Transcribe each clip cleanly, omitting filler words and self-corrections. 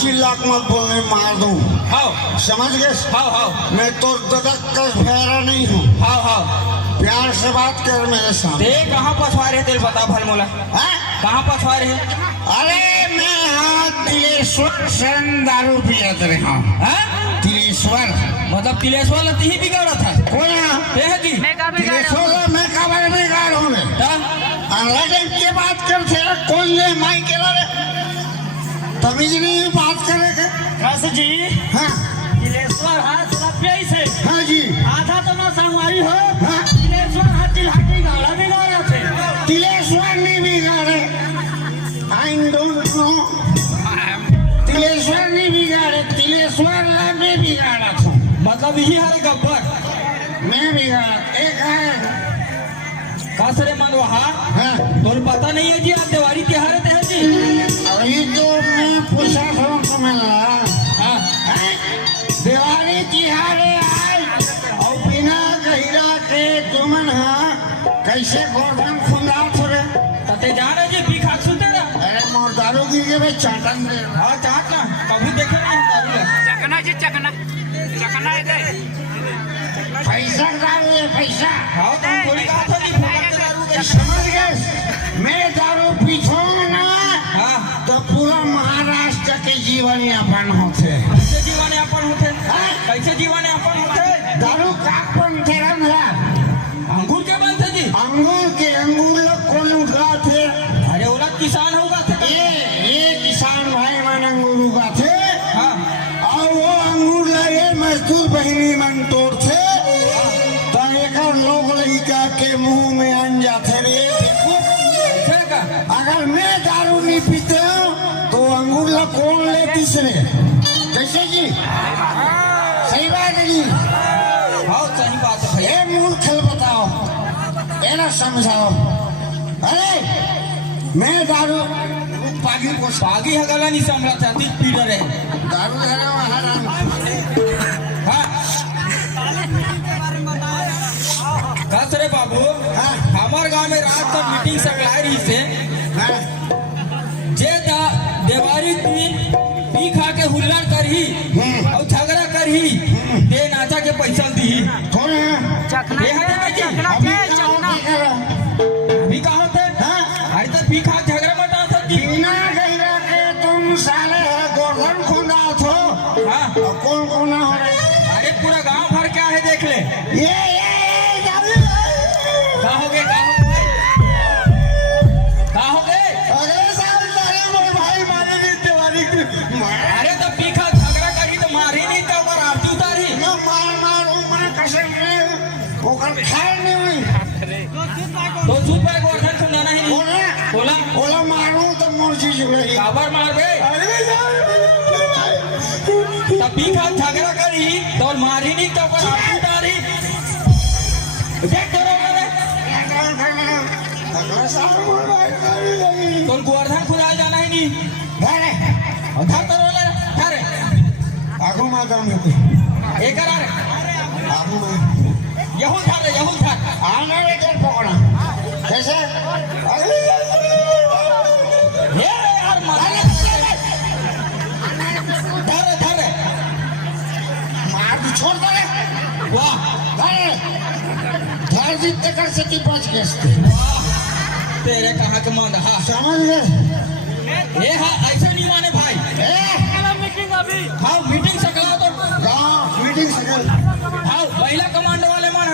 चिल्ला मत बोलने मार दूं। हाँ समझ गए? हाँ हाँ मैं तो ददक का फेरा नहीं हूँ। हाँ हाँ प्यार से बात कर मेरे सामने। ते कहाँ पछवा रहे तेल बता भल मोला हाँ? कहाँ पछवा रहे? अरे मैं हाँ तिलेश्वर सन दारू पियत रहे हूँ। हाँ तिलेश्वर मतलब तिलेश्वर लती ही बिगाड़ा था कौन है? ते है जी तिलेश्वर मैं कबर में गा रहा हूँ। अंग्रेजी की बात करते हैं कौन ले माई के लारे तमीज नहीं बात करेगा। बस जी हाँ तिलेश्वर हाथ लपे से हाँ जी आधा तो ना संगवारी हो। हाँ तिलेश्वर हाथ चिल्हाटी गाड़ा में गा रहे थे। तिलेश्वर नहीं बिगाड़े। I don't know. तिलेश्वर नहीं बिगाड़े, तिलेश्वर ला मैं बिगाड़ा था। मतलब यही हर गब्बर मैं बिगाड़ा एक है। कसरे मनवा हाँ तो पता नहीं है जी आज दिवाली त्योहार ते है जी। अभी तो मैं पूछा था समझला। हाँ दिवाली तिहारे आए और बिना गहिरा के तुमन हाँ कैसे गोधन खुंदा थोड़े तते जा रहे जी पीखा सुते ना। अरे मोर दारू की के भाई चाटन दे। हाँ चाट ना कभी देखे नहीं दारू ले। चकना जी चकना चकना इधर पैसा दारू है पैसा। हाँ तुम थोड़ी कहा था जी फुकट के दारू के। समझ गए? मैं दारू पीछूंगा ना हाँ तो पूरा महाराष्ट्र के जीवन यापन होते। कैसे जीवन यापन होते? हाँ? कैसे जीवन यापन होते? दारू का कौन थे रंगला? अंगूर के बनते जी? अंगूर लोग कौन उगाते? अरे वो लोग किसान होगा थे। ये किसान भाई मन अंगूर उगाते। हाँ और वो अंगूर लगे मजदूर बहिनी मन तोड़ते तो एक लोग लड़का के मुंह में अन जाते रे। कैसे का? अगर मैं दारू नहीं पीते हूँ तो अंगूर ला कौन ले तीसरे? कैसे जी? सही बात है जी। हाँ सही बात है भैया। ये मूल खेल बताओ ये ना समझाओ। अरे मैं दारू पागी को बागी हगला नहीं संभला था तीस पीटर है। दारू है ना हराम। हाँ कसरे बाबू हाँ हमार गांव में रात तक मीटिंग सगलाई रही से हाँ जे देवारी दिन पी खा के हुल्लड़ करही और झगड़ा करही दे नाचा के पैसा दी। कौन है? चकना ये है जी। अभी कहाँ देख रहा? अभी कहाँ थे? हाँ अरे तो पी खा के झगड़ा मटा सकती। बिना गहिरा के तुम साले गोधन खुदा थो। हाँ और कौन कौन हो रहे? अरे पूरा गांव भर क्या है देख ले। ये कहाँ हो गए कहाँ हो गए? अरे साल सारे मोर भाई मारे नहीं दिवाली की अरे तो पी खा झगड़ा करी तो मारी नहीं तो और आरती उतारी। मैं मार उमर कसम में ओकर खाए नहीं हुई। तो झूठ पे गोरधन सुनाना ही नहीं। कौन है? बोला बोला मारूं तो मोर चीज उड़ेगी। काबर मार गए अरे तो पी खा झगड़ा करी तो मारी नहीं तो और आरती उतारी। देख तो रहो रे अगला साल मोर भाई मारी लगी। तो गोरधन खुदा जाना ही नहीं। अरे और धर तो रोले धरे आगू माता में तो एक करा रे आगू में यहूं धर आना रे कर पकड़ा कैसे? अरे ये रे यार मार धर मार छोड़ दे। वाह घर जीतते कर सकी पहुंच गए। तेरे कहाँ के मन हाँ समझ गए? ये हाँ ऐसे नहीं माने भाई। मीटिंग अभी हाँ मीटिंग सकला तो गाँव मीटिंग सकल हाँ महिला कमांडो वाले मन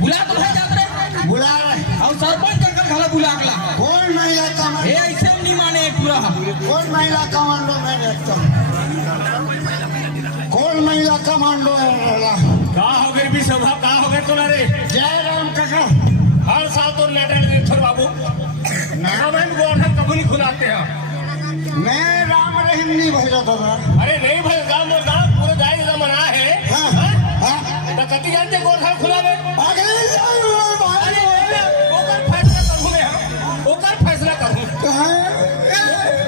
बुला तो भाई जात रे बुला रहे। और सरपंच अंकल घला बुला के ला। कौन महिला ये कमांडो? ऐसे नहीं माने पूरा। कौन महिला कमांडो में देखता हूँ? कौन महिला कमांडो है? कहाँ हो गए भी सभा कहाँ हो गए तुम्हारे? जय राम काका। हर साल तो लेटर देते बाबू नवन गोरधन कभी नहीं खुलाते हैं। मैं राम रहीम नहीं भेजा था। अरे नहीं भाई गाँव में गाँव पूरे जाए जमाना है। हाँ हाँ तो कति जानते गोरधन खुलावे? अगले साल मोर भाई ओकर फैसला करूँ मैं हम ओकर फैसला करूँ। कहाँ?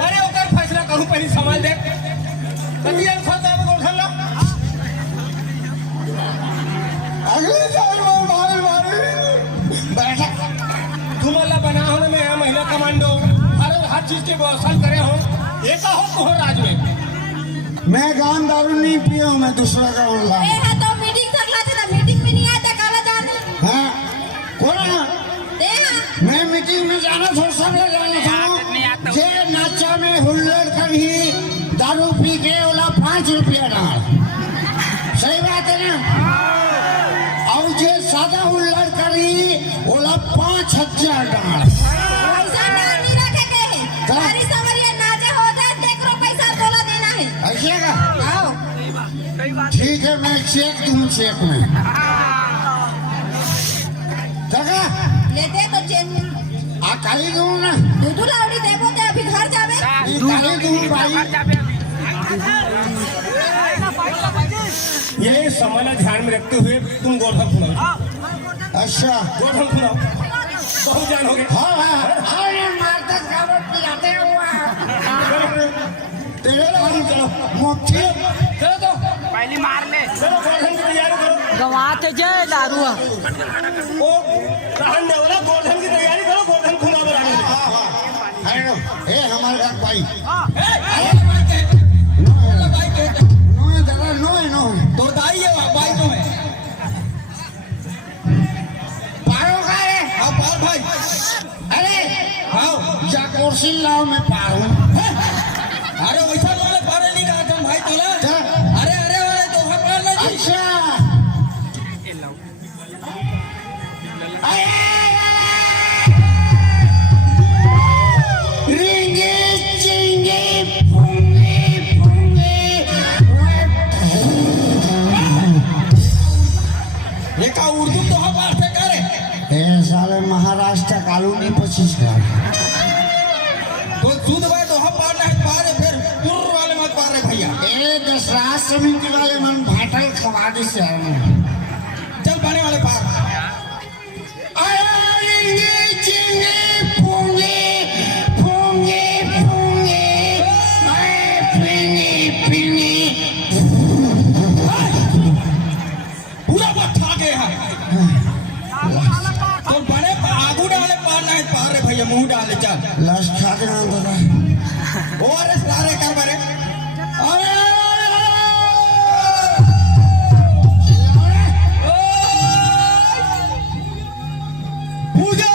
अरे ओकर फैसला करूँ पहले सवाल दे कति जान खाता है गोरधन ला? अगले साल मोर भाई मारे बैठा तुम अल्लाह बना हो मैं महिला कमांडो हर चीज के व्यवस्था करे हो। ऐसा हो तो हो राज में मैं गान दारू नहीं पिया हूँ, मैं दूसरा का ए ला है तो मीटिंग सकला थे ना, मीटिंग में नहीं आते काला जाने हाँ कौन है? दे हाँ मैं मीटिंग में जाना था, सब लोग जाना था। जे नाचा में हुल्लड़ कर ही दारू पी के ओला 5 रुपया डाल, सही बात है ना? और जे सादा हुल्लड़ कर ही ओला 5000 डाल। पैसा ना नहीं रखे के है, सारी समरिया नाचे हो जाए तेकरो पैसा तोला देना है। ऐसे का? आओ ठीक है, मैं चेक दूँ, चेक में जगह ले दे तो चेक आ काली दूँ ना, दूधू लावड़ी देबो ते अभी घर जावे। ये काली दूँ भाई। ये समय ध्यान में रखते हुए तुम गोधन खुलाओ, अच्छा गोधन खुलाओ, बहुत जान हो गए। हाँ हाँ हाँ, ये मारता कावड़ पिलाते हुआ तेरे नाम चलो मोटी चलो तो पहली मार ले चलो गोधन की तैयारी करो। गवाते जय दारू वो कहन ने बोला गोधन की तैयारी करो, गोधन खुलाओ बनाने। हाँ हाँ हेलो ए हमारे का भाई नो है दादा, नो है तो दाई है भाई तो है पारो का है। हाँ पार भाई अरे हाँ जा कुर्सी लाओ, मैं पारूं। अरे वैसा वाले पारे नहीं कहा तुम भाई तोला क्या? अरे अरे अरे तो हम पार ले जी अच्छा रिंगे चिंगे फूंगे फूंगे ये का उर्दू तो हम पार से करे ए साले महाराष्ट्र कॉलोनी 25 का तो सुन भाई तो हम पार नहीं पार है, फिर पूर्व वाले मत पार है भैया। ए दशराज समिति वाले मन भाटल खवा दे से चल पाने वाले पार रिंगे चिंगे फूंगे फूंगे फूंगे पीनी पीनी पूरा बात खा गए हैं तो बड़े आगू डाले पार नहीं पार है भैया, मुंह डाले चल लाश खा के नाम दादा वो अरे सारे कर बरे अरे पूजा